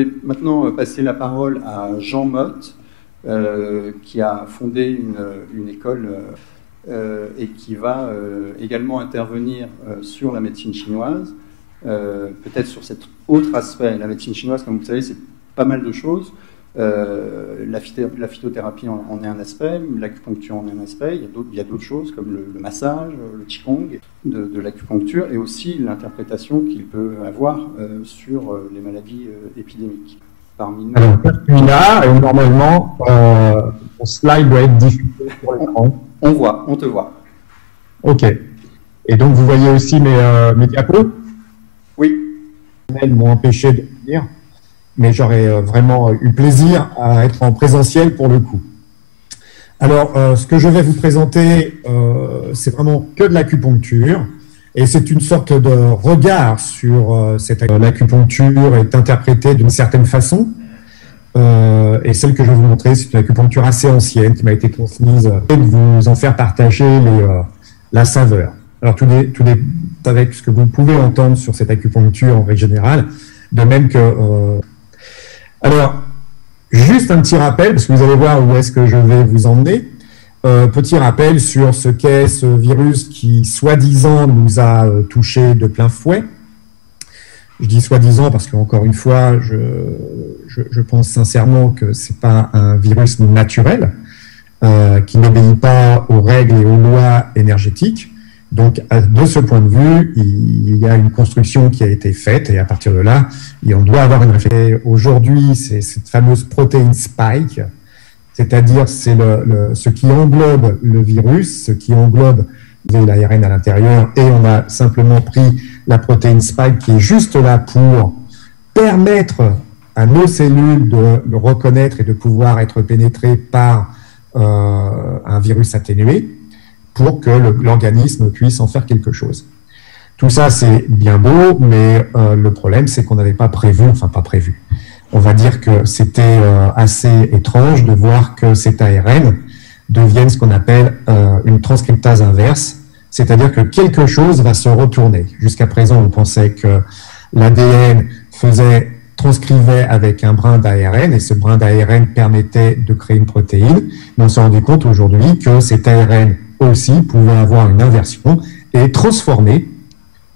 Je vais maintenant passer la parole à Jean Motte, qui a fondé une école et qui va également intervenir sur la médecine chinoise, peut-être sur cet autre aspect. La médecine chinoise, comme vous savez, c'est pas mal de choses. La phytothérapie en est un aspect, l'acupuncture en est un aspect, il y a d'autres choses comme le massage, le qigong de l'acupuncture et aussi l'interprétation qu'il peut avoir sur les maladies épidémiques. Parmi nous. Alors, je suis là et normalement, mon slide doit être diffusé sur l'écran. On te voit. Ok. Et donc, vous voyez aussi mes diapos? Oui. Ils m'ont empêché de venir, mais j'aurais vraiment eu plaisir à être en présentiel pour le coup. Alors, ce que je vais vous présenter, c'est vraiment que de l'acupuncture, et c'est une sorte de regard sur l'acupuncture est interprétée d'une certaine façon, et celle que je vais vous montrer, c'est une acupuncture assez ancienne qui m'a été transmise, et de vous en faire partager la saveur. Alors, tout est avec ce que vous pouvez entendre sur cette acupuncture en règle générale, de même que... Alors, juste un petit rappel, parce que vous allez voir où est-ce que je vais vous emmener. Petit rappel sur ce qu'est ce virus qui, soi-disant, nous a touchés de plein fouet. Je dis soi-disant parce qu'encore une fois, je pense sincèrement que ce n'est pas un virus naturel, qui n'obéit pas aux règles et aux lois énergétiques. Donc, de ce point de vue, il y a une construction qui a été faite et à partir de là, on doit avoir une réflexion. Aujourd'hui, c'est cette fameuse protéine spike, c'est-à-dire c'est ce qui englobe le virus, ce qui englobe l'ARN à l'intérieur, et on a simplement pris la protéine spike qui est juste là pour permettre à nos cellules de le reconnaître et de pouvoir être pénétrées par un virus atténué, pour que l'organisme puisse en faire quelque chose. Tout ça, c'est bien beau, mais le problème, c'est qu'on n'avait pas prévu, enfin pas prévu. On va dire que c'était assez étrange de voir que cet ARN devienne ce qu'on appelle une transcriptase inverse, c'est-à-dire que quelque chose va se retourner. Jusqu'à présent, on pensait que l'ADN transcrivait avec un brin d'ARN, et ce brin d'ARN permettait de créer une protéine, mais on s'est rendu compte aujourd'hui que cet ARN aussi pouvait avoir une inversion et transformer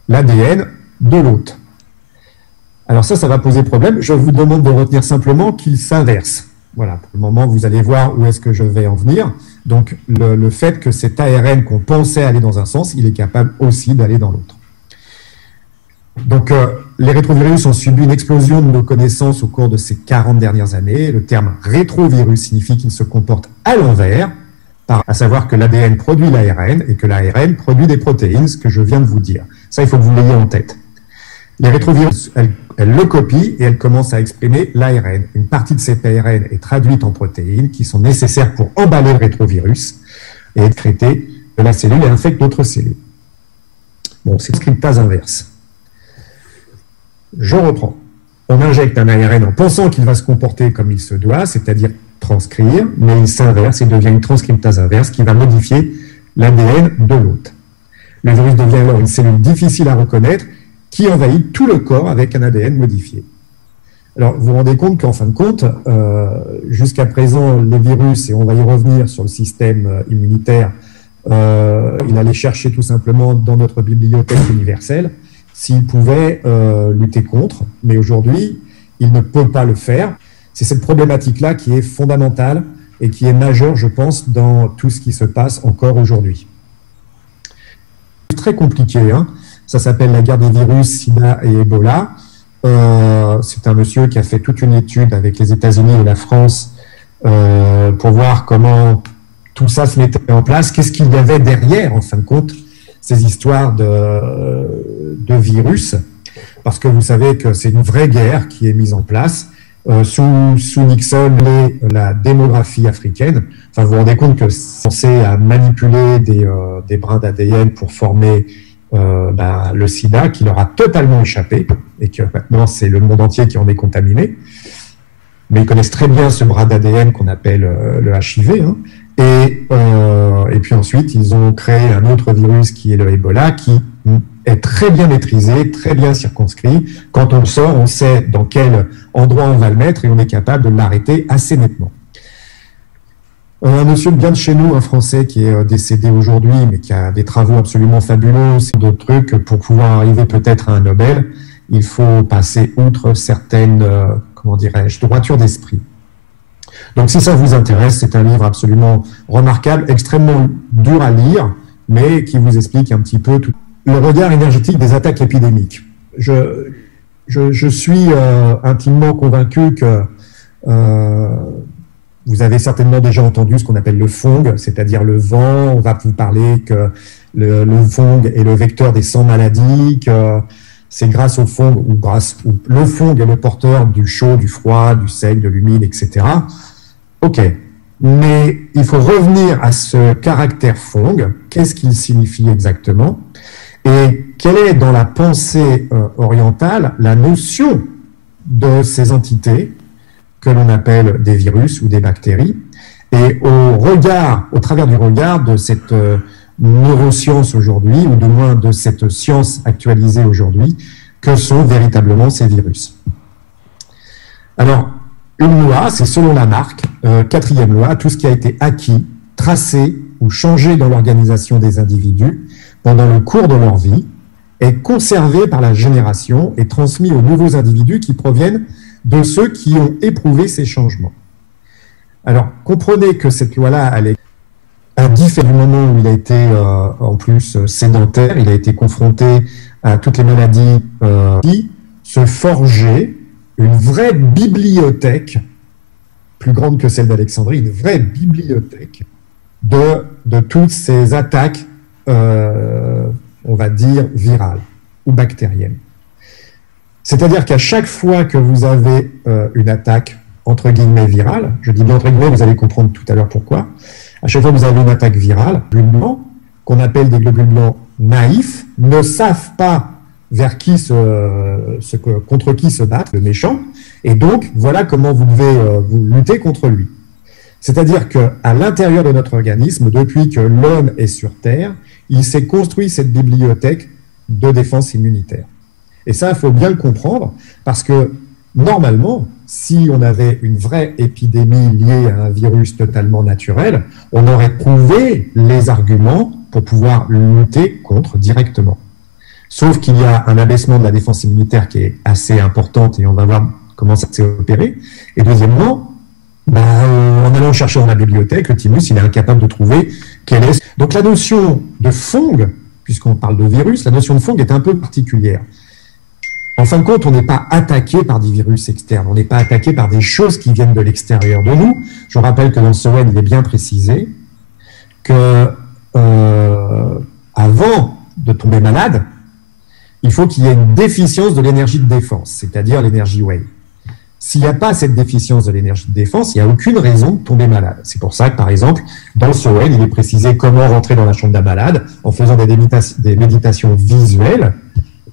l'ADN de l'hôte. Alors ça va poser problème. Je vous demande de retenir simplement qu'il s'inverse. Voilà, pour le moment, vous allez voir où est-ce que je vais en venir. Donc, le fait que cet ARN qu'on pensait aller dans un sens, il est capable aussi d'aller dans l'autre. Donc, les rétrovirus ont subi une explosion de nos connaissances au cours de ces 40 dernières années. Le terme rétrovirus signifie qu'il se comporte à l'envers, à savoir que l'ADN produit l'ARN et que l'ARN produit des protéines, ce que je viens de vous dire. Ça, il faut que vous l'ayez en tête. Les rétrovirus, elles le copient et elles commencent à exprimer l'ARN. Une partie de cet ARN est traduite en protéines qui sont nécessaires pour emballer le rétrovirus et être traité de la cellule et infecte d'autres cellules. Bon, c'est transcriptase inverse. Je reprends. On injecte un ARN en pensant qu'il va se comporter comme il se doit, c'est-à-dire transcrire, mais il s'inverse et devient une transcriptase inverse qui va modifier l'ADN de l'hôte. Le virus devient alors une cellule difficile à reconnaître qui envahit tout le corps avec un ADN modifié. Alors, vous vous rendez compte qu'en fin de compte, jusqu'à présent, le virus, et on va y revenir sur le système immunitaire, il allait chercher tout simplement dans notre bibliothèque universelle s'il pouvait lutter contre, mais aujourd'hui, il ne peut pas le faire. C'est cette problématique-là qui est fondamentale et qui est majeure, je pense, dans tout ce qui se passe encore aujourd'hui. C'est très compliqué, hein. Ça s'appelle la guerre des virus, SIDA et Ebola. C'est un monsieur qui a fait toute une étude avec les États-Unis et la France pour voir comment tout ça se mettait en place, qu'est-ce qu'il y avait derrière, en fin de compte, ces histoires de virus, parce que vous savez que c'est une vraie guerre qui est mise en place. Sous Nixon, la démographie africaine, enfin, vous vous rendez compte que c'est censé à manipuler des brins d'ADN pour former le sida, qui leur a totalement échappé, et que maintenant c'est le monde entier qui en est contaminé. Mais ils connaissent très bien ce brin d'ADN qu'on appelle le HIV, hein. Et puis ensuite, ils ont créé un autre virus qui est le Ebola, qui est très bien maîtrisé, très bien circonscrit. Quand on le sort, on sait dans quel endroit on va le mettre et on est capable de l'arrêter assez nettement. Un monsieur bien de chez nous, un Français qui est décédé aujourd'hui, mais qui a des travaux absolument fabuleux, c'est d'autres trucs. Pour pouvoir arriver peut-être à un Nobel, il faut passer outre certaines, comment dirais-je, droitures d'esprit. Donc si ça vous intéresse, c'est un livre absolument remarquable, extrêmement dur à lire, mais qui vous explique un petit peu tout le regard énergétique des attaques épidémiques. Je suis intimement convaincu que vous avez certainement déjà entendu ce qu'on appelle le fong, c'est-à-dire le vent. On va vous parler que le fong est le vecteur des 100 maladies, que c'est grâce au fong le fong est le porteur du chaud, du froid, du sec, de l'humide, etc. Ok, mais il faut revenir à ce caractère fong. Qu'est-ce qu'il signifie exactement? Et quelle est dans la pensée orientale la notion de ces entités que l'on appelle des virus ou des bactéries, et au travers du regard de cette neuroscience aujourd'hui, ou du moins de cette science actualisée aujourd'hui, que sont véritablement ces virus. Alors, une loi, c'est selon Lamarck, quatrième loi, tout ce qui a été acquis, tracé ou changé dans l'organisation des individus pendant le cours de leur vie est conservé par la génération et transmis aux nouveaux individus qui proviennent de ceux qui ont éprouvé ces changements. Alors, comprenez que cette loi-là, elle est indifférente du moment où il a été en plus sédentaire, il a été confronté à toutes les maladies qui se forgeaient une vraie bibliothèque, plus grande que celle d'Alexandrie, une vraie bibliothèque de toutes ces attaques, on va dire, virales ou bactériennes. C'est-à-dire qu'à chaque fois que vous avez une attaque, entre guillemets, virale, je dis bien entre guillemets, vous allez comprendre tout à l'heure pourquoi, à chaque fois que vous avez une attaque virale, les globules blancs, qu'on appelle des globules blancs naïfs, ne savent pas contre qui se battre, le méchant, et donc voilà comment vous devez vous lutter contre lui. C'est-à-dire qu'à l'intérieur de notre organisme, depuis que l'homme est sur Terre, il s'est construit cette bibliothèque de défense immunitaire. Et ça, il faut bien le comprendre, parce que normalement, si on avait une vraie épidémie liée à un virus totalement naturel, on aurait trouvé les arguments pour pouvoir lutter contre directement. Sauf qu'il y a un abaissement de la défense immunitaire qui est assez importante, et on va voir comment ça s'est opéré. Et deuxièmement, en allant chercher dans la bibliothèque, le thymus, il est incapable de trouver quelle est... Donc la notion de fong, puisqu'on parle de virus, la notion de fong est un peu particulière. En fin de compte, on n'est pas attaqué par des virus externes, on n'est pas attaqué par des choses qui viennent de l'extérieur de nous. Je rappelle que dans le SOEN, il est bien précisé que avant de tomber malade, il faut qu'il y ait une déficience de l'énergie de défense, c'est-à-dire l'énergie Wei. S'il n'y a pas cette déficience de l'énergie de défense, il n'y a aucune raison de tomber malade. C'est pour ça que, par exemple, dans le SOEN, il est précisé comment rentrer dans la chambre d'un malade en faisant des méditations visuelles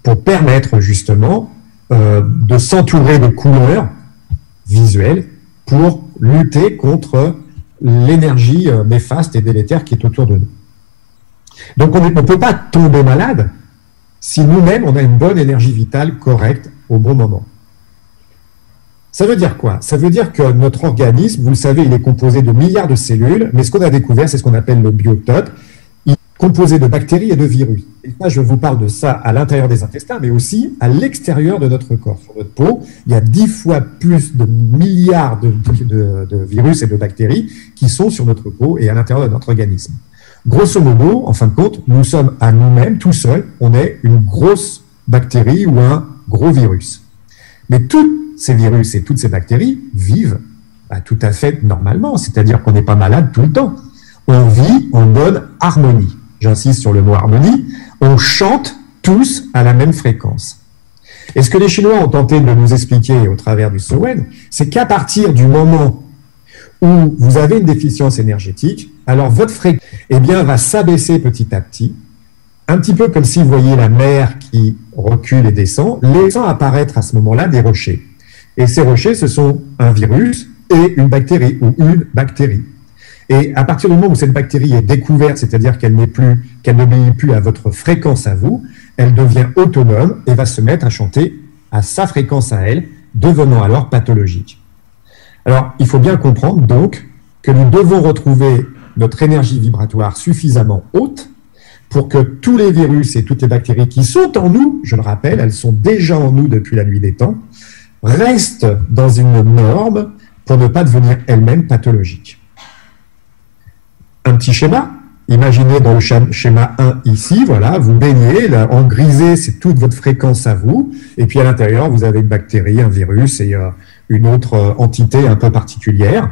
pour permettre justement de s'entourer de couleurs visuelles pour lutter contre l'énergie néfaste et délétère qui est autour de nous. Donc on ne peut pas tomber malade si nous-mêmes on a une bonne énergie vitale correcte au bon moment. Ça veut dire quoi? Ça veut dire que notre organisme, vous le savez, il est composé de milliards de cellules, mais ce qu'on a découvert, c'est ce qu'on appelle le biotope, il est composé de bactéries et de virus. Et là, je vous parle de ça à l'intérieur des intestins, mais aussi à l'extérieur de notre corps. Sur notre peau, il y a 10 fois plus de milliards de virus et de bactéries qui sont sur notre peau et à l'intérieur de notre organisme. Grosso modo, en fin de compte, nous sommes à nous-mêmes, tout seuls, on est une grosse bactérie ou un gros virus. Mais tous ces virus et toutes ces bactéries vivent tout à fait normalement, c'est-à-dire qu'on n'est pas malade tout le temps. On vit en bonne harmonie. J'insiste sur le mot harmonie. On chante tous à la même fréquence. Et ce que les Chinois ont tenté de nous expliquer au travers du SOEN, c'est qu'à partir du moment où vous avez une déficience énergétique, alors votre fréquence va s'abaisser petit à petit, un petit peu comme si vous voyez la mer qui recule et descend, laissant apparaître à ce moment-là des rochers. Et ces rochers, ce sont un virus et une bactérie, ou une bactérie. Et à partir du moment où cette bactérie est découverte, c'est-à-dire qu'elle n'obéit plus à votre fréquence à vous, elle devient autonome et va se mettre à chanter à sa fréquence à elle, devenant alors pathologique. Alors, il faut bien comprendre donc que nous devons retrouver notre énergie vibratoire suffisamment haute pour que tous les virus et toutes les bactéries qui sont en nous, je le rappelle, elles sont déjà en nous depuis la nuit des temps, restent dans une norme pour ne pas devenir elles-mêmes pathologiques. Un petit schéma. Imaginez dans le schéma 1 ici, voilà, vous baignez, là, en grisé, c'est toute votre fréquence à vous, et puis à l'intérieur, vous avez une bactérie, un virus et une autre entité un peu particulière.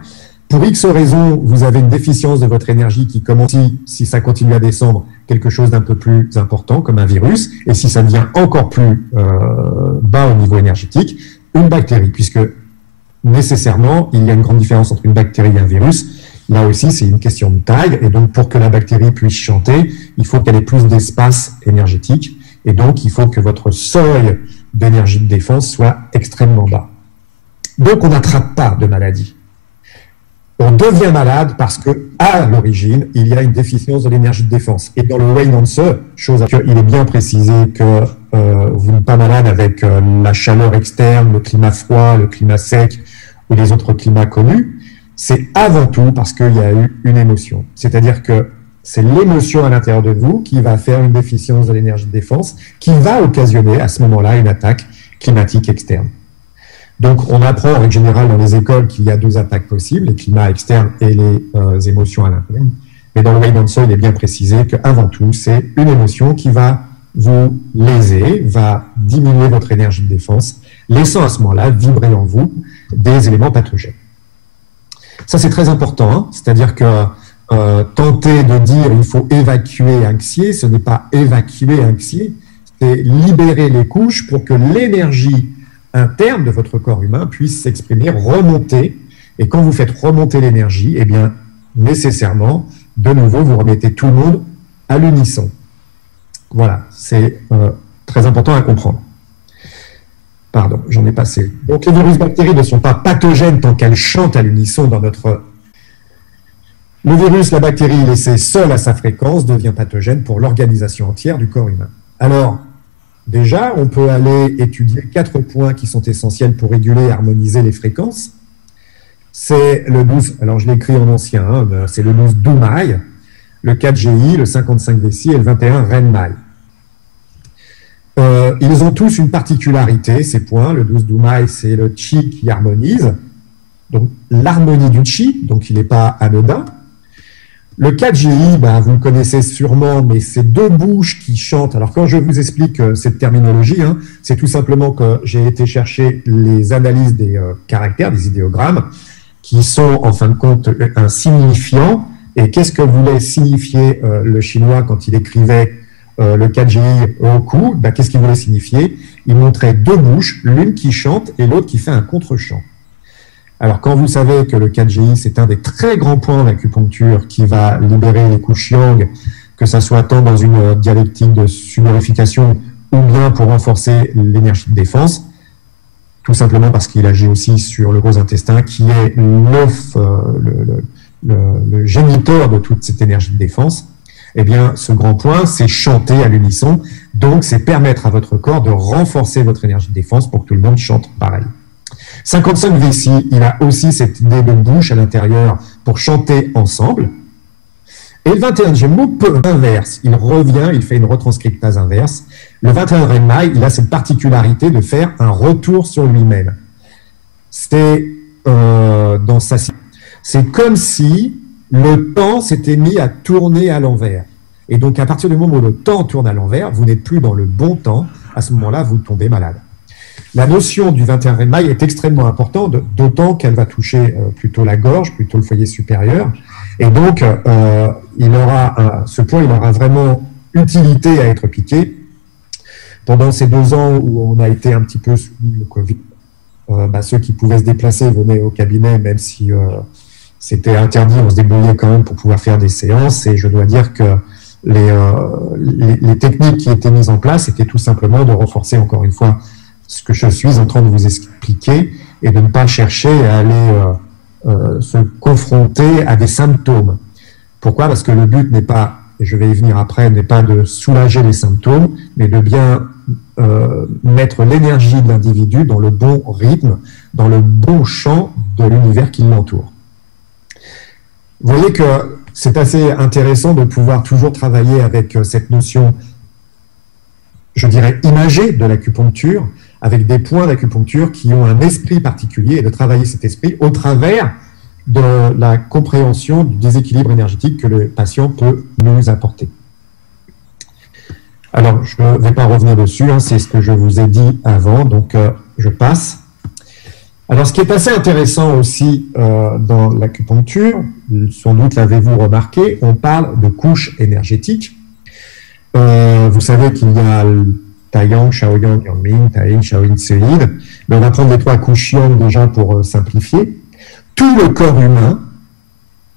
Pour X raisons, vous avez une déficience de votre énergie qui commence, si ça continue à descendre, quelque chose d'un peu plus important, comme un virus, et si ça devient encore plus bas au niveau énergétique, une bactérie, puisque nécessairement, il y a une grande différence entre une bactérie et un virus. Là aussi, c'est une question de taille, et donc pour que la bactérie puisse chanter, il faut qu'elle ait plus d'espace énergétique, et donc il faut que votre seuil d'énergie de défense soit extrêmement bas. Donc on n'attrape pas de maladie. On devient malade parce que, à l'origine, il y a une déficience de l'énergie de défense. Et dans le Wayne Answer, il est bien précisé que vous n'êtes pas malade avec la chaleur externe, le climat froid, le climat sec ou les autres climats connus. C'est avant tout parce qu'il y a eu une émotion. C'est-à-dire que c'est l'émotion à l'intérieur de vous qui va faire une déficience de l'énergie de défense, qui va occasionner à ce moment-là une attaque climatique externe. Donc, on apprend en règle générale dans les écoles qu'il y a deux attaques possibles, les climats externes et les émotions à l'interne. Mais dans le Wayne Answer, il est bien précisé qu'avant tout, c'est une émotion qui va vous léser, va diminuer votre énergie de défense, laissant à ce moment-là vibrer en vous des éléments pathogènes. Ça, c'est très important, hein. C'est-à-dire que tenter de dire il faut évacuer anxieux, ce n'est pas évacuer anxieux, c'est libérer les couches pour que l'énergie interne de votre corps humain puisse s'exprimer, remonter. Et quand vous faites remonter l'énergie, eh bien, nécessairement, de nouveau, vous remettez tout le monde à l'unisson. Voilà, c'est très important à comprendre. Pardon, j'en ai passé. Donc, les virus-bactéries ne sont pas pathogènes tant qu'elles chantent à l'unisson dans notre... Le virus, la bactérie, laissée seule à sa fréquence, devient pathogène pour l'organisation entière du corps humain. Alors, déjà, on peut aller étudier 4 points qui sont essentiels pour réguler et harmoniser les fréquences. C'est le 12, alors je l'ai écrit en ancien, hein, c'est le 12 Doumaï, le 4 GI, le 55 Vessi et le 21 Renmai. Ils ont tous une particularité, ces points. Le 12 Doumaï, c'est le Chi qui harmonise, donc l'harmonie du Chi, donc il n'est pas anodin. Le 4GI, ben, vous le connaissez sûrement, mais c'est deux bouches qui chantent. Alors, quand je vous explique cette terminologie, hein, c'est tout simplement que j'ai été chercher les analyses des caractères, des idéogrammes, qui sont, en fin de compte, un signifiant. Et qu'est-ce que voulait signifier le chinois quand il écrivait le 4GI au coup? Ben, qu'est-ce qu'il voulait signifier? Il montrait deux bouches, l'une qui chante et l'autre qui fait un contre-chant. Alors, quand vous savez que le 4GI, c'est un des très grands points d'acupuncture qui va libérer les couches yang, que ça soit tant dans une dialectique de sudorification ou bien pour renforcer l'énergie de défense, tout simplement parce qu'il agit aussi sur le gros intestin qui est le géniteur de toute cette énergie de défense, eh bien, ce grand point, c'est chanter à l'unisson. Donc, c'est permettre à votre corps de renforcer votre énergie de défense pour que tout le monde chante pareil. 55 Vessi, il a aussi cette idée de bouche à l'intérieur pour chanter ensemble. Et le 21 Gémeaux, peu inverse. Il revient, il fait une retranscriptase inverse. Le 21 Renmai, il a cette particularité de faire un retour sur lui-même. C'est c'est comme si le temps s'était mis à tourner à l'envers. Et donc, à partir du moment où le temps tourne à l'envers, vous n'êtes plus dans le bon temps. À ce moment-là, vous tombez malade. La notion du 21 Renmai est extrêmement importante, d'autant qu'elle va toucher plutôt la gorge, plutôt le foyer supérieur. Et donc, ce point, il aura vraiment utilité à être piqué. Pendant ces 2 ans où on a été un petit peu soumis au Covid, ceux qui pouvaient se déplacer venaient au cabinet, même si c'était interdit, on se débrouillait quand même pour pouvoir faire des séances. Et je dois dire que les techniques qui étaient mises en place étaient tout simplement de renforcer, encore une fois, ce que je suis en train de vous expliquer et de ne pas chercher à aller se confronter à des symptômes. Pourquoi? Parce que le but n'est pas, et je vais y venir après, n'est pas de soulager les symptômes, mais de bien mettre l'énergie de l'individu dans le bon rythme, dans le bon champ de l'univers qui l'entoure. Vous voyez que c'est assez intéressant de pouvoir toujours travailler avec cette notion, je dirais, imagée de l'acupuncture, avec des points d'acupuncture qui ont un esprit particulier, et de travailler cet esprit au travers de la compréhension du déséquilibre énergétique que le patient peut nous apporter. Alors, je ne vais pas revenir dessus, hein, c'est ce que je vous ai dit avant, donc je passe. Alors, ce qui est assez intéressant aussi dans l'acupuncture, sans doute l'avez-vous remarqué, on parle de couches énergétiques. Vous savez qu'il y a le Taiyang, Shaoyang, Yangming, Tai, Shaoyin, Seid. Mais on va prendre les 3 couches Yang déjà pour simplifier. Tout le corps humain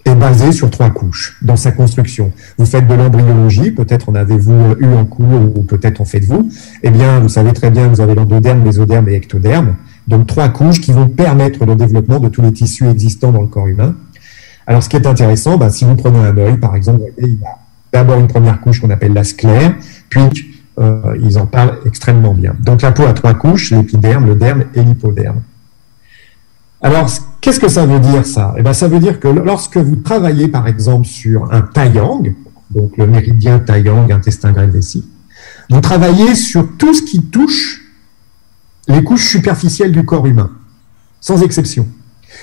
est basé sur 3 couches dans sa construction. Vous faites de l'embryologie, peut-être en avez-vous eu en cours ou peut-être en faites-vous. Eh bien, vous savez très bien que vous avez l'endoderme, mésoderme et ectoderme. Donc 3 couches qui vont permettre le développement de tous les tissus existants dans le corps humain. Alors, ce qui est intéressant, si vous prenez un œil, par exemple, vous voyez, il y a d'abord une première couche qu'on appelle la sclère, puis ils en parlent extrêmement bien. Donc la peau a 3 couches, l'épiderme, le derme et l'hypoderme. Alors, qu'est-ce que ça veut dire, ça? Eh bien, ça veut dire que lorsque vous travaillez, par exemple, sur un Taiyang, donc le méridien Taiyang, intestin grêle vessie, vous travaillez sur tout ce qui touche les couches superficielles du corps humain, sans exception.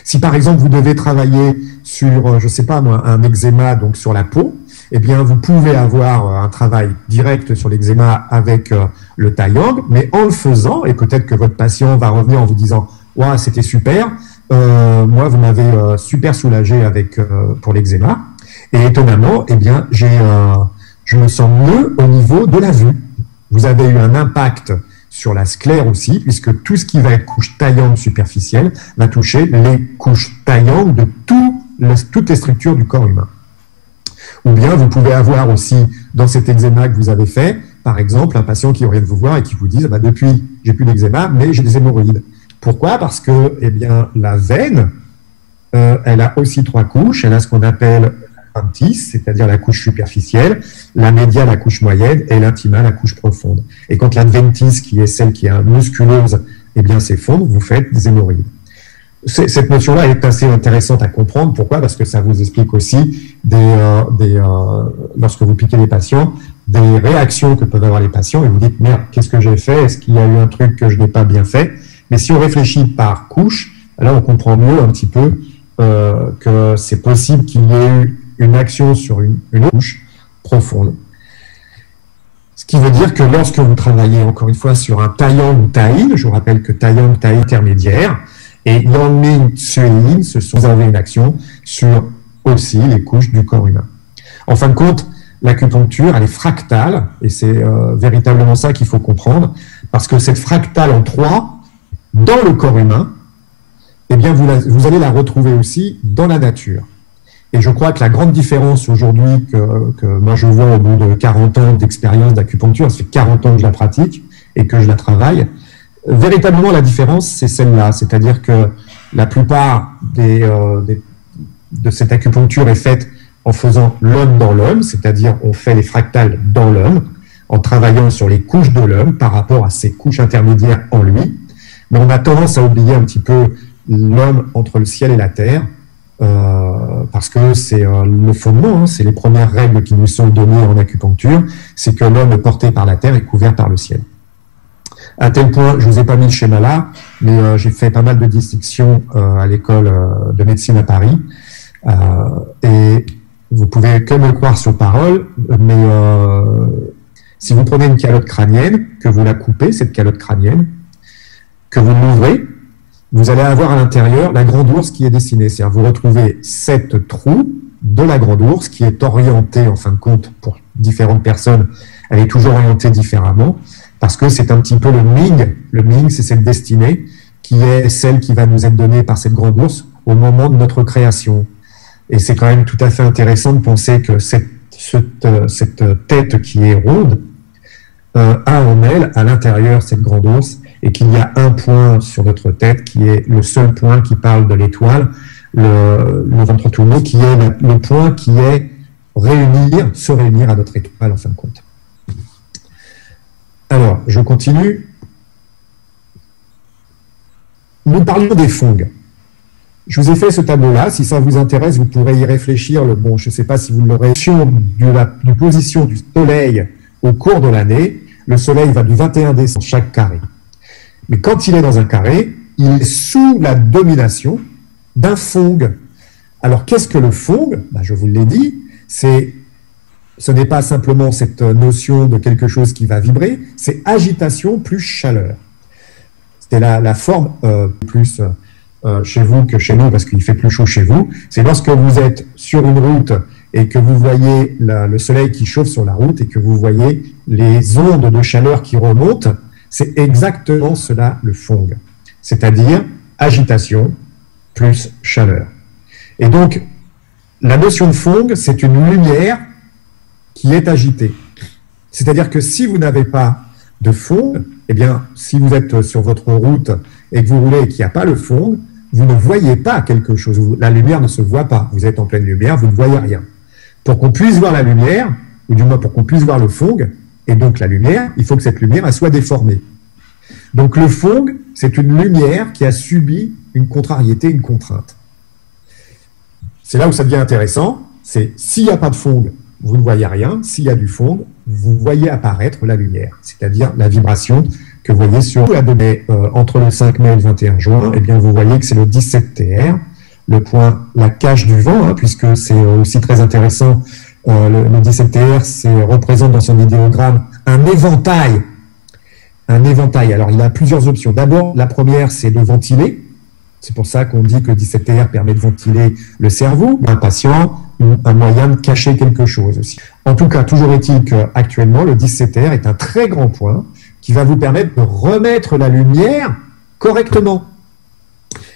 Si, par exemple, vous devez travailler sur, je ne sais pas moi, un eczéma, donc sur la peau, eh bien, vous pouvez avoir un travail direct sur l'eczéma avec le Taiyang, mais en le faisant, et peut-être que votre patient va revenir en vous disant « Ouah, c'était super, moi, vous m'avez super soulagé pour l'eczéma. » Et étonnamment, eh bien, je me sens mieux au niveau de la vue. Vous avez eu un impact sur la sclère aussi, puisque tout ce qui va être couche Taiyang superficielle va toucher les couches Taiyang de toutes les structures du corps humain. Ou bien vous pouvez avoir aussi, dans cet eczéma que vous avez fait, par exemple, un patient qui vient de vous voir et qui vous dit depuis, j'ai plus d'eczéma, mais j'ai des hémorroïdes. Pourquoi? Parce que la veine, elle a aussi 3 couches. Elle a ce qu'on appelle l'adventice, c'est-à-dire la couche superficielle, la média, la couche moyenne, et l'intima, la couche profonde. Et quand l'adventice, qui est celle qui est musculeuse, s'effondre, vous faites des hémorroïdes. Cette notion-là est assez intéressante à comprendre. Pourquoi? Parce que ça vous explique aussi, lorsque vous piquez les patients, des réactions que peuvent avoir les patients, et vous dites, merde, qu'est-ce que j'ai fait? Est-ce qu'il y a eu un truc que je n'ai pas bien fait? Mais si on réfléchit par couche, là on comprend mieux un petit peu que c'est possible qu'il y ait eu une action sur une couche profonde. Ce qui veut dire que lorsque vous travaillez, encore une fois, sur un Taiyang ou Tai, je vous rappelle que Taiyang, Tai intermédiaire, et Yangming, Suyin, vous avez une action sur aussi les couches du corps humain. En fin de compte, l'acupuncture, elle est fractale, et c'est véritablement ça qu'il faut comprendre, parce que cette fractale en 3, dans le corps humain, eh bien vous allez la retrouver aussi dans la nature. Et je crois que la grande différence aujourd'hui que moi je vois au bout de 40 ans d'expérience d'acupuncture, ça fait 40 ans que je la pratique et que je la travaille, véritablement la différence c'est celle-là, c'est-à-dire que la plupart de cette acupuncture est faite en faisant l'homme dans l'homme, c'est-à-dire on fait les fractales dans l'homme, en travaillant sur les couches de l'homme par rapport à ces couches intermédiaires en lui. Mais on a tendance à oublier un petit peu l'homme entre le ciel et la terre, parce que c'est le fondement, c'est les premières règles qui nous sont données en acupuncture, c'est que l'homme est porté par la terre et couvert par le ciel. À tel point, je ne vous ai pas mis le schéma là, mais j'ai fait pas mal de dissections à l'école de médecine à Paris, et vous pouvez que me croire sur parole, mais si vous prenez une calotte crânienne, que vous la coupez, cette calotte crânienne, que vous l'ouvrez, vous allez avoir à l'intérieur la grande ours qui est dessinée. C'est-à-dire vous retrouvez 7 trous de la grande ours qui est orientée, en fin de compte, pour différentes personnes, elle est toujours orientée différemment, parce que c'est un petit peu le Ming. Le Ming, c'est cette destinée qui est celle qui va nous être donnée par cette grande ours au moment de notre création. Et c'est quand même tout à fait intéressant de penser que cette tête qui est ronde a en elle, à l'intérieur, cette grande ours, et qu'il y a un point sur notre tête qui est le seul point qui parle de l'étoile, le ventre tourné, qui est le point qui est se réunir à notre étoile en fin de compte. Alors, je continue. Nous parlions des fongs. Je vous ai fait ce tableau-là. Si ça vous intéresse, vous pourrez y réfléchir. Bon, je ne sais pas si vous l'aurez. Du position du Soleil au cours de l'année, le Soleil va du 21 décembre chaque carré. Mais quand il est dans un carré, il est sous la domination d'un fong. Alors, qu'est-ce que le fong? Je vous l'ai dit, ce n'est pas simplement cette notion de quelque chose qui va vibrer, c'est agitation plus chaleur. C'est la forme plus chez vous que chez nous, parce qu'il fait plus chaud chez vous. C'est lorsque vous êtes sur une route et que vous voyez le soleil qui chauffe sur la route et que vous voyez les ondes de chaleur qui remontent, c'est exactement cela le fong. C'est-à-dire agitation plus chaleur. Et donc, la notion de fong, c'est une lumière qui est agitée. C'est-à-dire que si vous n'avez pas de fong, eh bien, si vous êtes sur votre route et que vous roulez et qu'il n'y a pas le fond, vous ne voyez pas quelque chose. La lumière ne se voit pas. Vous êtes en pleine lumière, vous ne voyez rien. Pour qu'on puisse voir la lumière, ou du moins pour qu'on puisse voir le fong, et donc la lumière, il faut que cette lumière elle soit déformée. Donc le fong, c'est une lumière qui a subi une contrariété, une contrainte. C'est là où ça devient intéressant. C'est s'il n'y a pas de fong, vous ne voyez rien. S'il y a du fond, vous voyez apparaître la lumière, c'est-à-dire la vibration que vous voyez sur la donnée entre le 5 mai et le 21 juin. Eh bien, vous voyez que c'est le 17 TR, le point, la cache du vent, puisque c'est aussi très intéressant. Le 17 TR représente dans son idéogramme un éventail. Un éventail. Alors, il a plusieurs options. D'abord, la première, c'est de ventiler. C'est pour ça qu'on dit que le 17 TR permet de ventiler le cerveau, un patient, un moyen de cacher quelque chose aussi. En tout cas, toujours est-il qu'actuellement, le 17 TR est un très grand point qui va vous permettre de remettre la lumière correctement.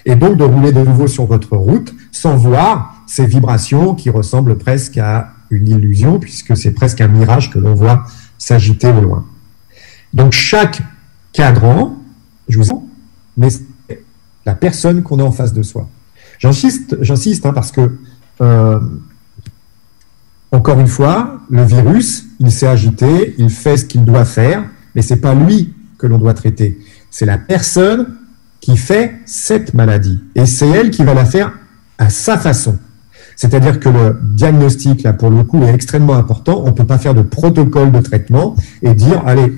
Et donc de rouler de nouveau sur votre route sans voir ces vibrations qui ressemblent presque à une illusion, puisque c'est presque un mirage que l'on voit s'agiter au loin. Donc chaque cadran, je vous en mais la personne qu'on a en face de soi. J'insiste parce que, encore une fois, le virus, il s'est agité, il fait ce qu'il doit faire, mais ce n'est pas lui que l'on doit traiter. C'est la personne qui fait cette maladie. Et c'est elle qui va la faire à sa façon. C'est-à-dire que le diagnostic, là, pour le coup, est extrêmement important. On ne peut pas faire de protocole de traitement et dire, allez,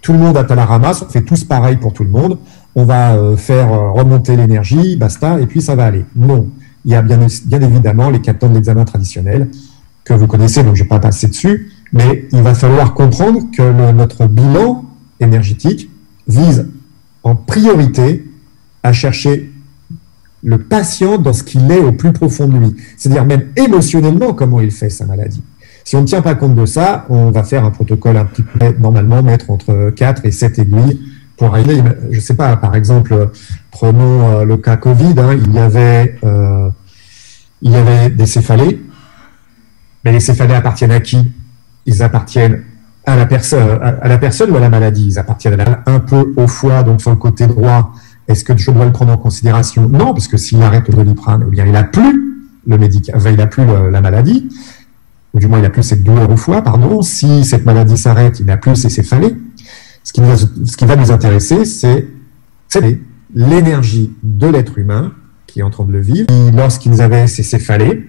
tout le monde à la ramasse, on fait tous pareil pour tout le monde. On va faire remonter l'énergie, basta, et puis ça va aller. Non, il y a bien évidemment les 4 temps de l'examen traditionnel que vous connaissez, donc je ne vais pas passer dessus, mais il va falloir comprendre que notre bilan énergétique vise en priorité à chercher le patient dans ce qu'il est au plus profond de lui, c'est-à-dire même émotionnellement comment il fait sa maladie. Si on ne tient pas compte de ça, on va faire un protocole un petit peu, normalement mettre entre 4 et 7 aiguilles pour arriver, je ne sais pas, par exemple, prenons le cas Covid, il y avait des céphalées, mais les céphalées appartiennent à qui? Ils appartiennent à la personne ou à la maladie? Ils appartiennent un peu au foie, donc sur le côté droit. Est-ce que je dois le prendre en considération? Non, parce que s'il arrête le Doliprane, eh bien, il n'a plus le médicament, il n'a plus la maladie, ou du moins il n'a plus cette douleur au foie, pardon. Si cette maladie s'arrête, il n'a plus ces céphalées. Ce qui va nous intéresser, c'est l'énergie de l'être humain qui est en train de le vivre. Lorsqu'ils avaient ces céphalées,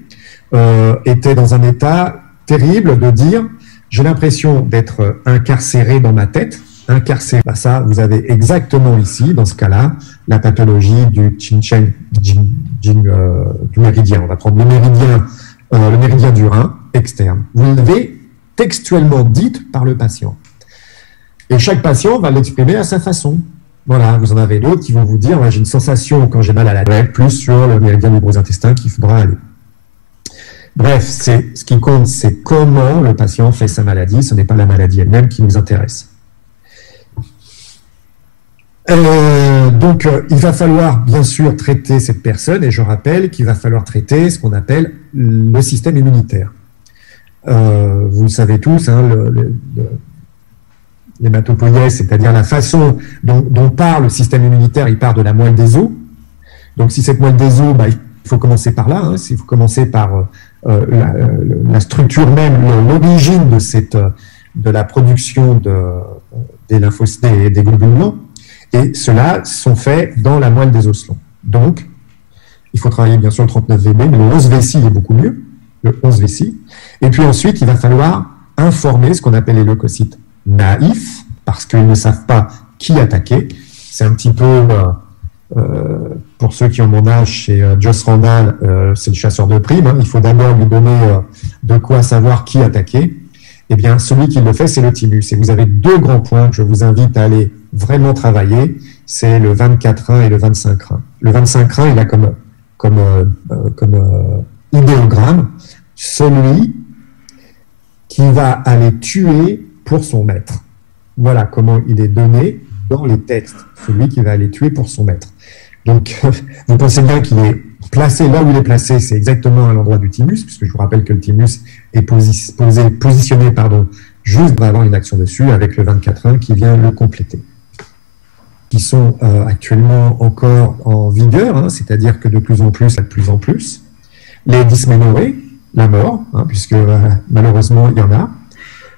était dans un état terrible de dire « j'ai l'impression d'être incarcéré dans ma tête ». Incarcéré, ça, vous avez exactement ici, dans ce cas-là, la pathologie du du méridien. On va prendre le méridien du rein externe. Vous l'avez textuellement dite par le patient. Et chaque patient va l'exprimer à sa façon. Voilà, vous en avez d'autres qui vont vous dire ouais, j'ai une sensation quand j'ai mal à la tête, plus sur le méridien du gros intestin qu'il faudra aller. Bref, ce qui compte, c'est comment le patient fait sa maladie, ce n'est pas la maladie elle-même qui nous intéresse. Donc, il va falloir bien sûr traiter cette personne, et je rappelle qu'il va falloir traiter ce qu'on appelle le système immunitaire. Vous le savez tous, l'hématopoïèse, c'est-à-dire la façon dont part le système immunitaire, il part de la moelle des os. Donc, si cette moelle des os, Il faut commencer par là, hein, il faut commencer par la structure même, l'origine de la production des lymphocytes, des globules blancs, et ceux-là sont faits dans la moelle des osselets. Donc, il faut travailler bien sûr le 39VB, mais le 11VC est beaucoup mieux, le 11VC. Et puis ensuite, il va falloir informer ce qu'on appelle les leucocytes naïfs, parce qu'ils ne savent pas qui attaquer. C'est un petit peu, pour ceux qui ont mon âge, chez Joss Randall, c'est le chasseur de primes. Hein. Il faut d'abord lui donner de quoi savoir qui attaquer. Eh bien, celui qui le fait, c'est le thymus. Et vous avez deux grands points que je vous invite à aller vraiment travailler. C'est le 24-1 et le 25-1. Le 25-1, il a comme idéogramme celui qui va aller tuer pour son maître. Voilà comment il est donné dans les textes, celui qui va aller tuer pour son maître. Donc, vous pensez bien qu'il est placé là où il est placé, c'est exactement à l'endroit du thymus, puisque je vous rappelle que le thymus est positionné juste pour avoir une action dessus, avec le 24-1 qui vient le compléter. Qui sont actuellement encore en vigueur, hein, c'est-à-dire que de plus en plus, les dysménorrhées, la mort, hein, puisque malheureusement il y en a,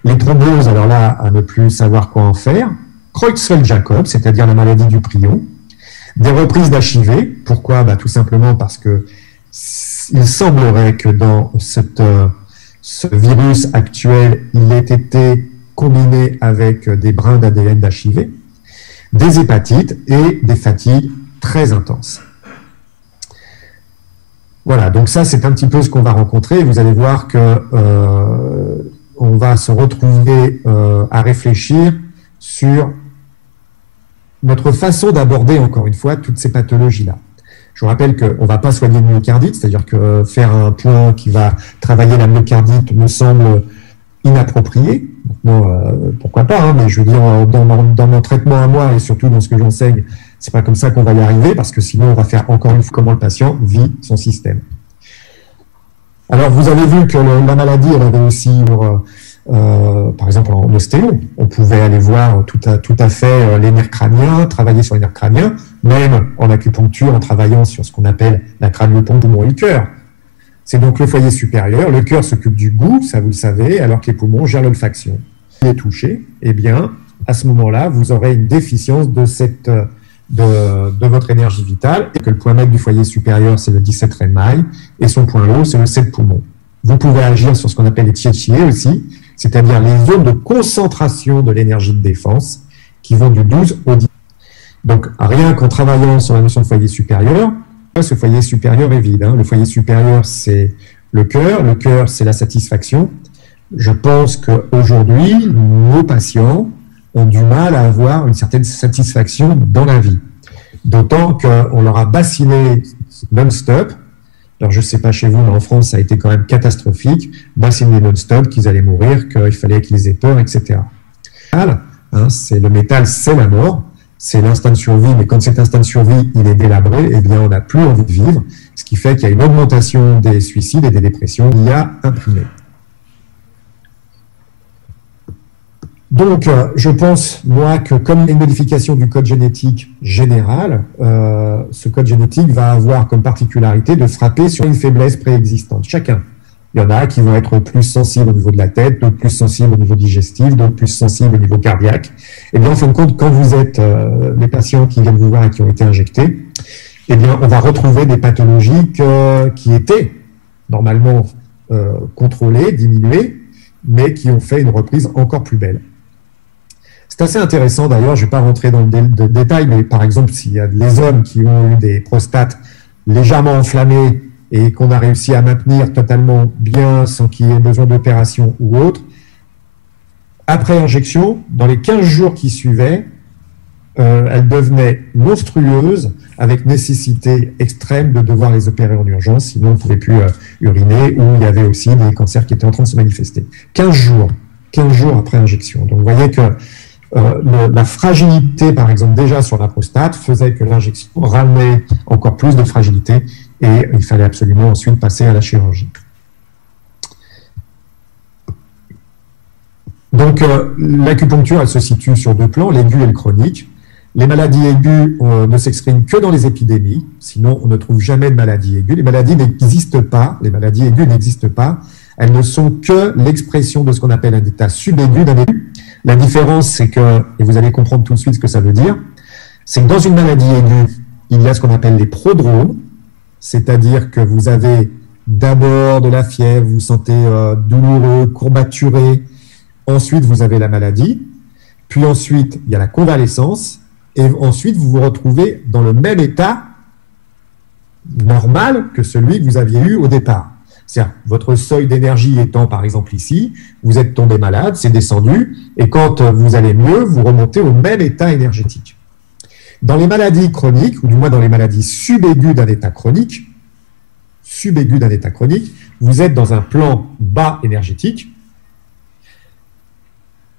les thromboses, alors là, à ne plus savoir quoi en faire, Creutzfeldt-Jakob, c'est-à-dire la maladie du prion, des reprises d'HIV. Pourquoi? Tout simplement parce que il semblerait que dans ce virus actuel, il ait été combiné avec des brins d'ADN d'HIV, des hépatites et des fatigues très intenses. Voilà, donc ça, c'est un petit peu ce qu'on va rencontrer. Vous allez voir que on va se retrouver à réfléchir sur notre façon d'aborder, encore une fois, toutes ces pathologies-là. Je vous rappelle qu'on ne va pas soigner le myocardite, c'est-à-dire que faire un point qui va travailler la myocardite me semble inapproprié. Pourquoi pas, hein, mais je veux dire, dans mon traitement à moi et surtout dans ce que j'enseigne, c'est pas comme ça qu'on va y arriver, parce que sinon on va faire encore une fois comment le patient vit son système. Alors vous avez vu que la maladie, elle avait aussi, par exemple en ostéo, on pouvait aller voir tout à fait les nerfs crâniens, travailler sur les nerfs crâniens, même en acupuncture, en travaillant sur ce qu'on appelle la crâniopompe poumon et le cœur. C'est donc le foyer supérieur. Le cœur s'occupe du goût, ça vous le savez, alors que les poumons gèrent l'olfaction. Si il est touché, eh bien, à ce moment-là, vous aurez une déficience de votre énergie vitale, et que le point maître du foyer supérieur, c'est le 17 Renmail, et son point low, c'est le 7 poumon. Vous pouvez agir sur ce qu'on appelle les Tietchié aussi, c'est-à-dire les zones de concentration de l'énergie de défense, qui vont du 12 au 10. Donc, rien qu'en travaillant sur la notion de foyer supérieur, ce foyer supérieur est vide. Hein. Le foyer supérieur, c'est le cœur, c'est la satisfaction. Je pense qu'aujourd'hui, nos patients ont du mal à avoir une certaine satisfaction dans la vie. D'autant qu'on leur a bassiné non-stop. Alors, je ne sais pas chez vous, mais en France, ça a été quand même catastrophique. Bassiné non-stop, qu'ils allaient mourir, qu'il fallait qu'ils aient peur, etc. Hein, c'est le métal, c'est la mort. C'est l'instinct de survie, mais quand cet instinct de survie, il est délabré, eh bien, on n'a plus envie de vivre, ce qui fait qu'il y a une augmentation des suicides et des dépressions liées à imprimé. Donc, je pense, moi, que comme il y a une modification du code génétique général, ce code génétique va avoir comme particularité de frapper sur une faiblesse préexistante, chacun. Il y en a qui vont être plus sensibles au niveau de la tête, d'autres plus sensibles au niveau digestif, d'autres plus sensibles au niveau cardiaque. Et bien, en fin de compte, quand vous êtes les patients qui viennent vous voir et qui ont été injectés, eh bien, on va retrouver des pathologies qui étaient normalement contrôlées, diminuées, mais qui ont fait une reprise encore plus belle. C'est assez intéressant d'ailleurs, je ne vais pas rentrer dans le détail, mais par exemple, s'il y a les hommes qui ont eu des prostates légèrement enflammées et qu'on a réussi à maintenir totalement bien sans qu'il y ait besoin d'opération ou autre, après injection, dans les 15 jours qui suivaient, elles devenaient monstrueuses avec nécessité extrême de devoir les opérer en urgence, sinon on ne pouvait plus uriner, ou il y avait aussi des cancers qui étaient en train de se manifester. 15 jours après injection. Donc vous voyez que la fragilité, par exemple, déjà sur la prostate, faisait que l'injection ramenait encore plus de fragilité et il fallait absolument ensuite passer à la chirurgie. Donc, l'acupuncture, elle se situe sur deux plans, l'aigu et le chronique. Les maladies aiguës ne s'expriment que dans les épidémies, sinon on ne trouve jamais de maladies aiguës. Les maladies n'existent pas, les maladies aiguës n'existent pas, elles ne sont que l'expression de ce qu'on appelle un état subaigu d'un aigu. La différence, c'est que, et vous allez comprendre tout de suite ce que ça veut dire, c'est que dans une maladie aiguë, il y a ce qu'on appelle les prodromes, c'est-à-dire que vous avez d'abord de la fièvre, vous vous sentez douloureux, courbaturé, ensuite vous avez la maladie, puis ensuite il y a la convalescence, et ensuite vous vous retrouvez dans le même état normal que celui que vous aviez eu au départ. C'est-à-dire, votre seuil d'énergie étant par exemple ici, vous êtes tombé malade, c'est descendu, et quand vous allez mieux, vous remontez au même état énergétique. Dans les maladies chroniques, ou du moins dans les maladies subaiguës d'un état chronique, vous êtes dans un plan bas énergétique.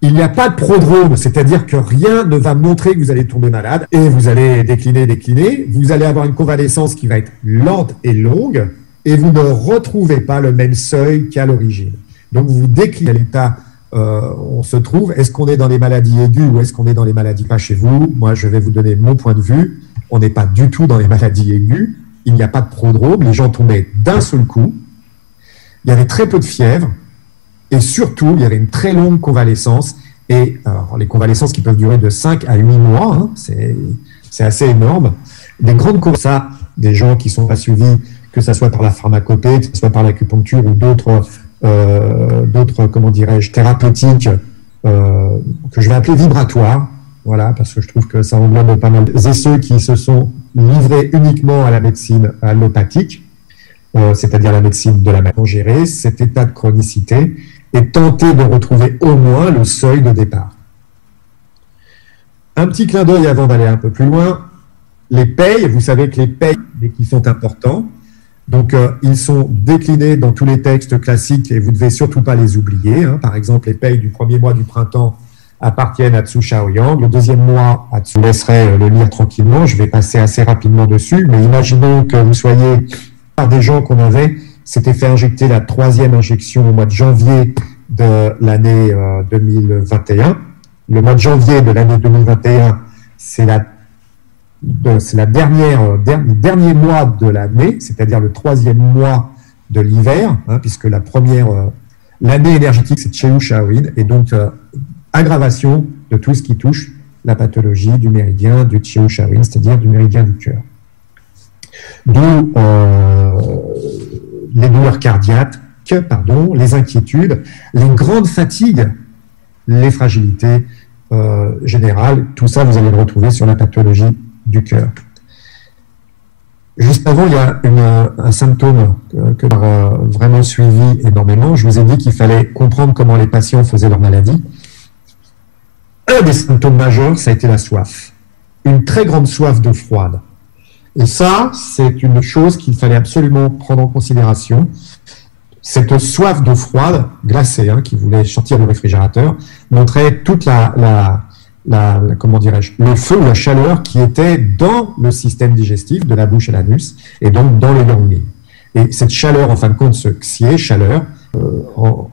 Il n'y a pas de prodrome, c'est-à-dire que rien ne va montrer que vous allez tomber malade et vous allez décliner. Vous allez avoir une convalescence qui va être lente et longue et vous ne retrouvez pas le même seuil qu'à l'origine. Donc vous déclinez à l'état on se trouve. Est-ce qu'on est dans les maladies aiguës ou est-ce qu'on est dans les maladies pas chez vous? Moi, je vais vous donner mon point de vue. On n'est pas du tout dans les maladies aiguës. Il n'y a pas de prodrome. Les gens tombaient d'un seul coup. Il y avait très peu de fièvre. Et surtout, il y avait une très longue convalescence. Et alors, les convalescences qui peuvent durer de 5 à 8 mois, hein, c'est assez énorme. Des grandes convalescences, des gens qui ne sont pas suivis, que ce soit par la pharmacopée, que ce soit par l'acupuncture ou d'autres comment dirais-je, thérapeutiques, que je vais appeler vibratoires, voilà, parce que je trouve que ça englobe pas mal. Et ceux qui se sont livrés uniquement à la médecine allopathique, c'est-à-dire la médecine de la maladie, gérer cet état de chronicité et tenter de retrouver au moins le seuil de départ. Un petit clin d'œil avant d'aller un peu plus loin. Les payes, vous savez que les payes qui sont importants, donc ils sont déclinés dans tous les textes classiques et vous ne devez surtout pas les oublier. Hein. Par exemple, les payes du premier mois du printemps appartiennent à Tsu Shaoyang. Le deuxième mois, je vous laisserai le lire tranquillement. Je vais passer assez rapidement dessus, mais imaginons que vous soyez par des gens qu'on s'était fait injecter la 3e injection au mois de janvier de l'année 2021. Le mois de janvier de l'année 2021, c'est le dernier mois de l'année, c'est-à-dire le 3e mois de l'hiver, hein, puisque l'année énergétique, c'est Qiu Shaoyin, et donc aggravation de tout ce qui touche la pathologie du méridien du Qiu Shaoyin, c'est-à-dire du méridien du cœur. D'où les douleurs cardiaques, les inquiétudes, les grandes fatigues, les fragilités générales. Tout ça, vous allez le retrouver sur la pathologie du cœur. Juste avant, il y a un symptôme que j'ai vraiment suivi énormément. Je vous ai dit qu'il fallait comprendre comment les patients faisaient leur maladie. Un des symptômes majeurs, ça a été la soif. Une très grande soif d'eau froide. Et ça, c'est une chose qu'il fallait absolument prendre en considération. Cette soif d'eau froide, glacée, hein, qui voulait sortir du réfrigérateur, montrait toute comment dirais-je, le feu ou la chaleur qui était dans le système digestif de la bouche et l'anus, et donc dans les longilles. Et cette chaleur, en fin de compte, ce xié, chaleur,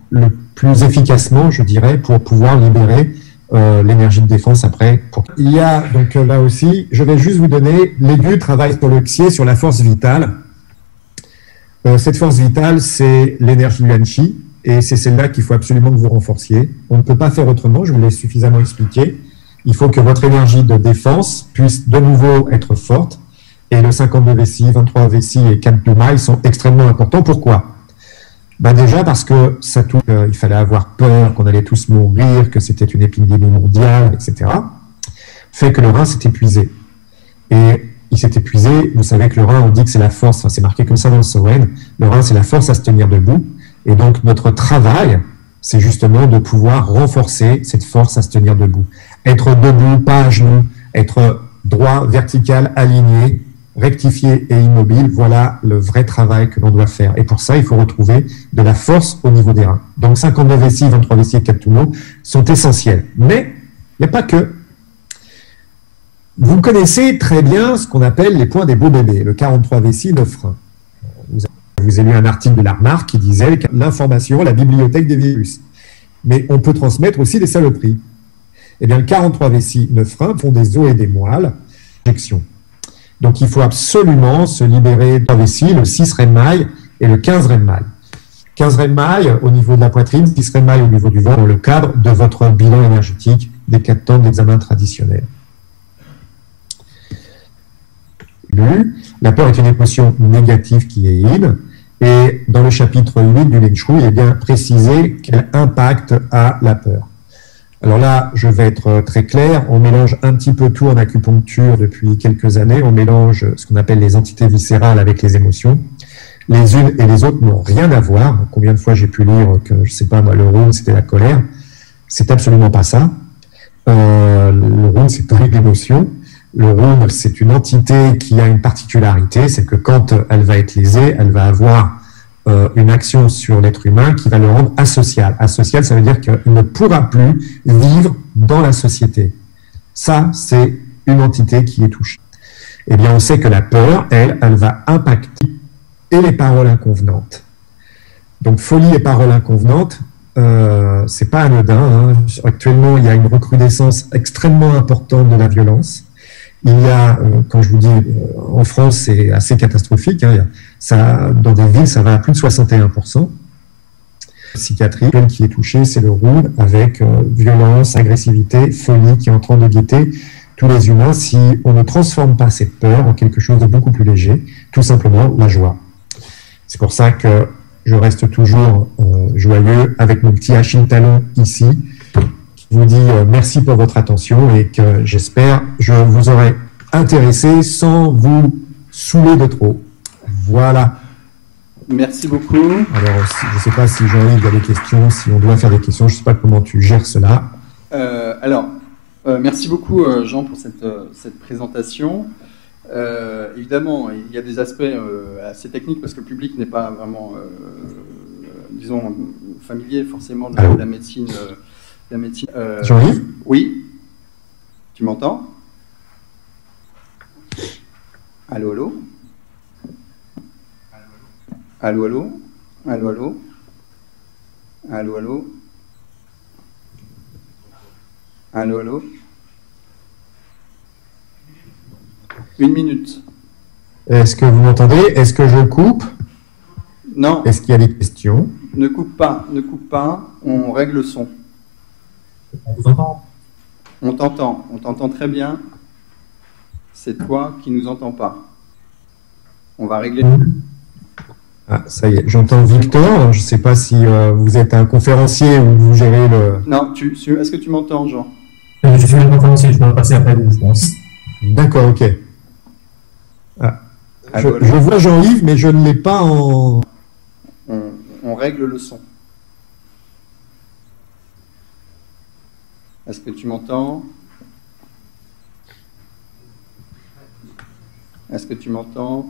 le plus efficacement, je dirais, pour pouvoir libérer l'énergie de défense après. Il y a donc là aussi, je vais juste vous donner, l'aigu travaille sur le xié, sur la force vitale. Cette force vitale, c'est l'énergie yuan chi, et c'est celle-là qu'il faut absolument que vous renforciez. On ne peut pas faire autrement, je vous l'ai suffisamment expliqué. Il faut que votre énergie de défense puisse de nouveau être forte. Et le 52 Vessi, 23 Vessi et 4 Duma, ils sont extrêmement importants. Pourquoi? Déjà parce que ça touche, il fallait avoir peur, qu'on allait tous mourir, que c'était une épidémie mondiale, etc. Fait que le rein s'est épuisé. Et il s'est épuisé, vous savez que le rein, on dit que c'est la force, enfin, c'est marqué comme ça dans le Sowen, le rein c'est la force à se tenir debout. Et donc notre travail, c'est justement de pouvoir renforcer cette force à se tenir debout. Être debout, pas à genoux, être droit, vertical, aligné, rectifié et immobile, voilà le vrai travail que l'on doit faire. Et pour ça, il faut retrouver de la force au niveau des reins. Donc 59 Vessi, 23 Vessi et 4 Tumo sont essentiels. Mais il n'y a pas que. Vous connaissez très bien ce qu'on appelle les points des beaux bébés, le 43 Vessi, 9 reins. Vous avez lu un article de l'Armar qui disait l'information, la bibliothèque des virus. Mais on peut transmettre aussi des saloperies. Eh bien, le 43 vessie 9 reins font des os et des moelles, injection. Donc, il faut absolument se libérer de la vessie, le 6 Renmail et le 15 Renmail. 15 Renmail au niveau de la poitrine, 6 Renmail au niveau du ventre, dans le cadre de votre bilan énergétique des 4 temps d'examen traditionnel. La peur est une émotion négative qui est in, et dans le chapitre 8 du Leng Shui, il est bien précisé quel impact a la peur. Alors là, je vais être très clair, on mélange un petit peu tout en acupuncture depuis quelques années, on mélange ce qu'on appelle les entités viscérales avec les émotions. Les unes et les autres n'ont rien à voir. Combien de fois j'ai pu lire que, je sais pas moi, le rhum c'était la colère. C'est absolument pas ça. Le rhum, c'est pas une émotion. Le rhum, c'est une entité qui a une particularité, c'est que quand elle va être lésée, elle va avoir une action sur l'être humain qui va le rendre asocial. Asocial, ça veut dire qu'il ne pourra plus vivre dans la société. Ça, c'est une entité qui est touchée. Eh bien, on sait que la peur, elle va impacter et les paroles inconvenantes. Donc, folie et paroles inconvenantes, c'est pas anodin. Hein. Actuellement, il y a une recrudescence extrêmement importante de la violence. Il y a, quand je vous dis, en France, c'est assez catastrophique. Hein, dans des villes, ça va à plus de 61%. Psychiatrie, qui est touchée, c'est le rouge, avec violence, agressivité, folie qui est en train de guetter tous les humains si on ne transforme pas cette peur en quelque chose de beaucoup plus léger, tout simplement la joie. C'est pour ça que je reste toujours joyeux avec mon petit Achille Talon ici, qui vous dit merci pour votre attention et que j'espère je vous aurai intéressé sans vous saouler de trop. Voilà. Merci beaucoup. Alors, je ne sais pas si Jean-Yves a des questions, si on doit faire des questions, je ne sais pas comment tu gères cela. Merci beaucoup Jean pour cette présentation. Évidemment, il y a des aspects assez techniques parce que le public n'est pas vraiment, disons, familier forcément de la médecine. Jean-Yves ? Oui. Tu m'entends ? Allô, allô ? Allô, allô ? Allô, allô ? Allô, allô ? Allô, allô ? 1 minute. Est-ce que vous m'entendez? Est-ce que je coupe? Non. Est-ce qu'il y a des questions? Ne coupe pas, on règle le son. On vous entend? On t'entend très bien. C'est toi qui nous entends pas. On va régler. Ah, ça y est, j'entends Victor. Je ne sais pas si vous êtes un conférencier ou vous gérez le... Non, est-ce que tu m'entends, Jean? Je suis un conférencier, je peux passer après je pense. D'accord, ok. Ah. Je vois Jean-Yves, mais je ne l'ai pas en... On règle le son. Est-ce que tu m'entends? Est-ce que tu m'entends?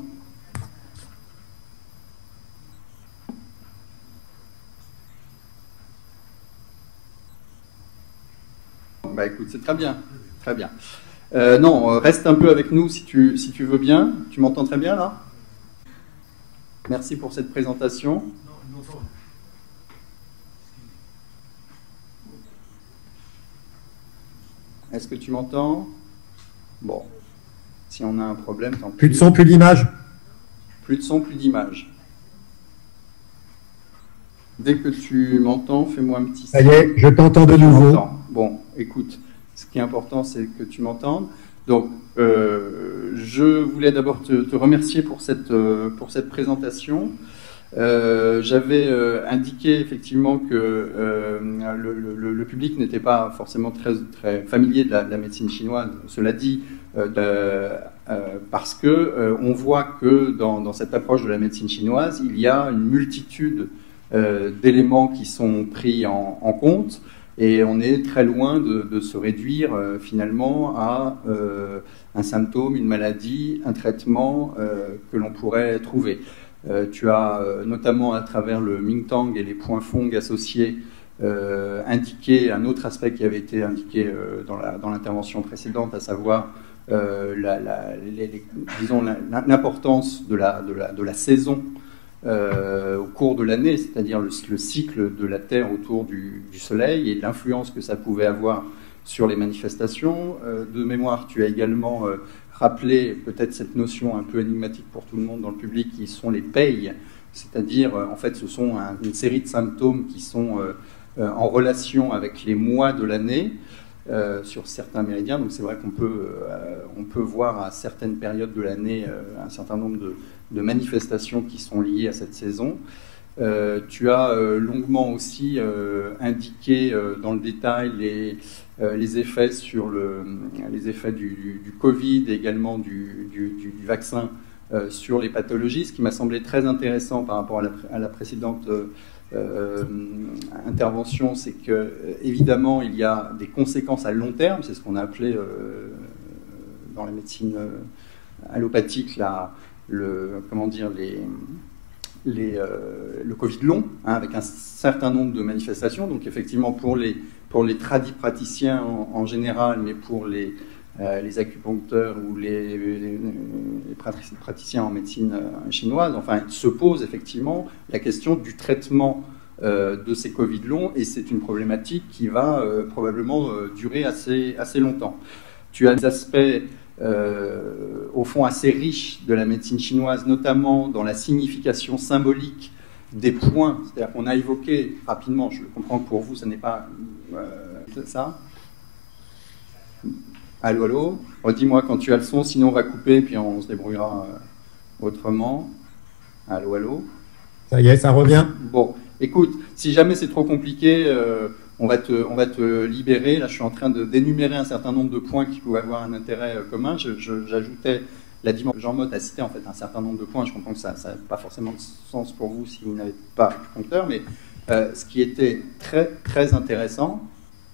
Bah écoute, c'est très bien, très bien. Non, reste un peu avec nous si tu veux bien. Tu m'entends très bien là? Merci pour cette présentation. Est-ce que tu m'entends? Bon, si on a un problème, tant pis. Plus de son, plus d'image. Plus de son, plus d'image. Dès que tu m'entends, fais-moi un petit... Ça y est, je t'entends de nouveau. Bon, écoute, ce qui est important, c'est que tu m'entendes. Donc, je voulais d'abord te remercier pour cette présentation. J'avais indiqué effectivement que le public n'était pas forcément très familier de la médecine chinoise. Cela dit, parce que on voit que dans cette approche de la médecine chinoise, il y a une multitude d'éléments qui sont pris en compte. Et on est très loin de se réduire finalement à un symptôme, une maladie, un traitement que l'on pourrait trouver. Tu as notamment à travers le Mingtang et les points Fong associés indiqué un autre aspect qui avait été indiqué dans l'intervention précédente, à savoir l'importance de la saison au cours de l'année, c'est-à-dire le cycle de la Terre autour du Soleil et l'influence que ça pouvait avoir sur les manifestations. De mémoire, tu as également rappelé peut-être cette notion un peu énigmatique pour tout le monde dans le public, qui sont les PEI, c'est-à-dire, en fait, ce sont une série de symptômes qui sont en relation avec les mois de l'année sur certains méridiens. Donc c'est vrai qu'on peut voir à certaines périodes de l'année un certain nombre de manifestations qui sont liées à cette saison. Tu as longuement aussi indiqué dans le détail les effets sur les effets du Covid et également du vaccin sur les pathologies, ce qui m'a semblé très intéressant par rapport à la précédente intervention, c'est que évidemment il y a des conséquences à long terme, c'est ce qu'on a appelé dans la médecine allopathique le Covid long, hein, avec un certain nombre de manifestations. Donc effectivement pour les tradipraticiens en général, mais pour les acupuncteurs ou les praticiens en médecine chinoise, enfin, il se pose effectivement la question du traitement de ces Covid longs, et c'est une problématique qui va probablement durer assez longtemps. Tu as des aspects au fond assez riches de la médecine chinoise, notamment dans la signification symbolique des points. C'est-à-dire qu'on a évoqué rapidement, je comprends que pour vous, ce n'est pas ça. Allô, allô. Redis-moi quand tu as le son, sinon on va couper, puis on se débrouillera autrement. Allô, allô. Ça y est, ça revient. Bon, écoute, si jamais c'est trop compliqué, on va te libérer. Là, je suis en train d'énumérer un certain nombre de points qui pouvaient avoir un intérêt commun. J'ajoutais la dimension. Jean-Motte a cité en fait un certain nombre de points. Je comprends que ça n'a pas forcément de sens pour vous si vous n'avez pas de compteur, mais ce qui était très, très intéressant,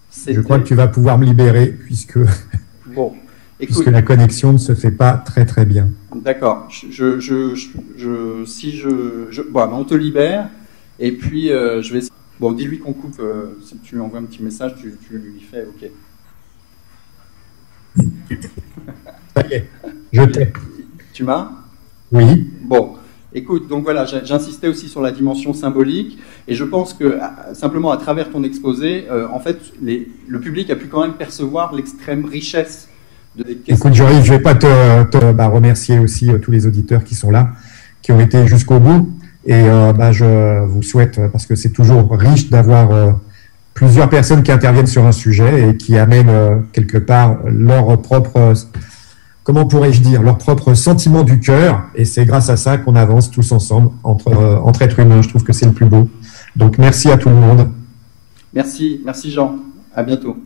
c'était... Je crois que tu vas pouvoir me libérer, puisque... Bon, écoute, puisque la connexion ne se fait pas très très bien. D'accord. Bon, on te libère, et puis je vais... Bon, dis-lui qu'on coupe. Si tu lui envoies un petit message, tu lui fais OK. Ça y est, je t'ai. Tu m'as? Oui. Bon, écoute, donc voilà, j'insistais aussi sur la dimension symbolique, et je pense que simplement à travers ton exposé, en fait, le public a pu quand même percevoir l'extrême richesse de des questions. Écoute, Joris, je ne vais pas te remercier aussi tous les auditeurs qui sont là, qui ont été jusqu'au bout, et je vous souhaite, parce que c'est toujours riche d'avoir plusieurs personnes qui interviennent sur un sujet et qui amènent quelque part leur propre... Comment pourrais-je dire, leur propre sentiment du cœur, et c'est grâce à ça qu'on avance tous ensemble entre êtres humains. Je trouve que c'est le plus beau. Donc merci à tout le monde. Merci Jean, à bientôt.